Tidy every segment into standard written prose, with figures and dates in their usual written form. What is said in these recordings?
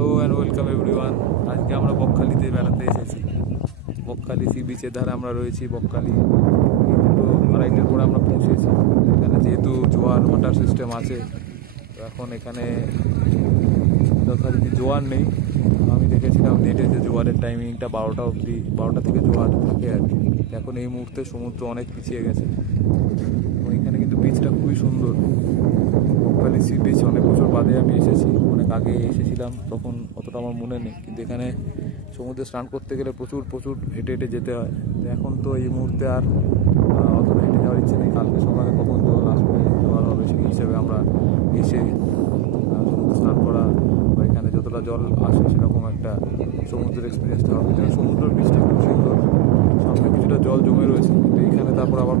Hello and welcome everyone. আজকে আমরা বকখালিতে বেড়াতে এসেছি। বকখালি সি বিচের ধারে আমরা রয়েছি। বকখালি তো রাইটের পরে আমরা পৌঁছেছি। এখানে যেহেতু জোয়ার ওয়াটার সিস্টেম আছে, তো এখন এখানে যথারীতি জোয়ার নেই। আমি দেখেছিলাম নেটে যে জোয়ারের টাইমিংটা 12টা অবধি, 12টা থেকে জোয়ার থাকে আর কি। এখন এই মুহূর্তে সমুদ্র অনেক পিছিয়ে গেছে এবং এখানে কিন্তু বিচটা খুবই সুন্দর। বকখালি সি বিচ অনেক বছর বাদে আমি এসেছি, অনেক আগে এসেছিলাম, তখন অতটা আমার মনে নেই। কিন্তু এখানে সমুদ্রে স্নান করতে গেলে প্রচুর প্রচুর হেঁটে হেঁটে যেতে হয়। এখন তো এই মুহূর্তে আর অতটা হেঁটে যাওয়ার ইচ্ছে নেই। কালকে সকালে কখন জল আসবে জল হবে সেই হিসেবে আমরা এসে সমুদ্র স্নান করা বা এখানে যতটা জল আসে সেরকম একটা সমুদ্রের এক্সপিরিয়েন্সটা হবে। যেমন সমুদ্রের বিচটা খুব সুন্দর, সামনে কিছুটা জল জমে রয়েছে, কিন্তু এইখানে তারপর আবার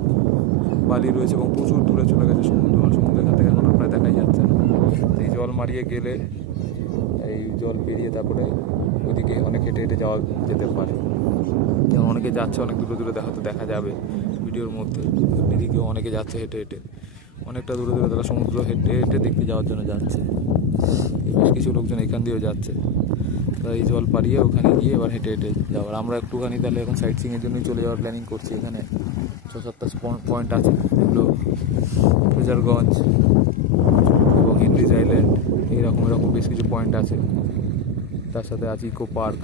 বালি রয়েছে এবং প্রচুর দূরে চলে গেছে সমুদ্র এখান থেকে এখন আপনার দেখাই যাচ্ছে না। এই জল মারিয়ে গেলে, এই জল পেরিয়ে তারপরে ওইদিকে অনেক হেঁটে হেঁটে যাওয়া যেতে পারে। যেমন অনেকে যাচ্ছে অনেক দূরে দূরে, দেখা যাবে ভিডিওর মধ্যে। এদিকেও অনেকে যাচ্ছে হেঁটে হেঁটে, অনেকটা দূরে দূরে তারা সমুদ্র হেঁটে হেঁটে দেখতে যাওয়ার জন্য যাচ্ছে। বেশ কিছু লোকজন এখান দিয়েও যাচ্ছে। তারা এই জল পাড়িয়ে ওখানে গিয়ে এবার হেঁটে হেঁটে যাওয়ার। আমরা একটুখানি তাহলে এখন সাইট সিইংয়ের জন্যই চলে যাওয়ার প্ল্যানিং করছি। এখানে 6-7টা পয়েন্ট আছে, এগুলো ফ্রেজারগঞ্জ এবং হেনরিজ আইল্যান্ড, এরকম বেশ কিছু পয়েন্ট আছে। তার সাথে আছে ইকো পার্ক।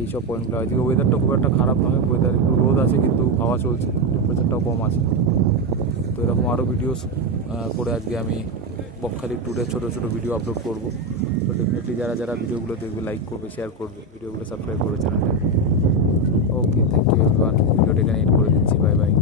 এইসব পয়েন্টগুলো আছে। ওয়েদারটা খুব একটা খারাপ নয়, ওয়েদার একটু রোদ আছে কিন্তু হাওয়া চলছে, টেম্পারেচারটাও কম আছে। তো এরকম আরও ভিডিওস করে আজকে আমি বকখালি ট্যুরের ছোটো ছোটো ভিডিও আপলোড করব। তো ডেফিনেটলি যারা ভিডিওগুলো দেখবে লাইক করবে, শেয়ার করবে, ভিডিওগুলো সাবস্ক্রাইব করবে চ্যানেলটা। ওকে, থ্যাংক ইউ এভরিওয়ান। ভিডিওটা এখানে এন্ড করে দিচ্ছি। Bye bye.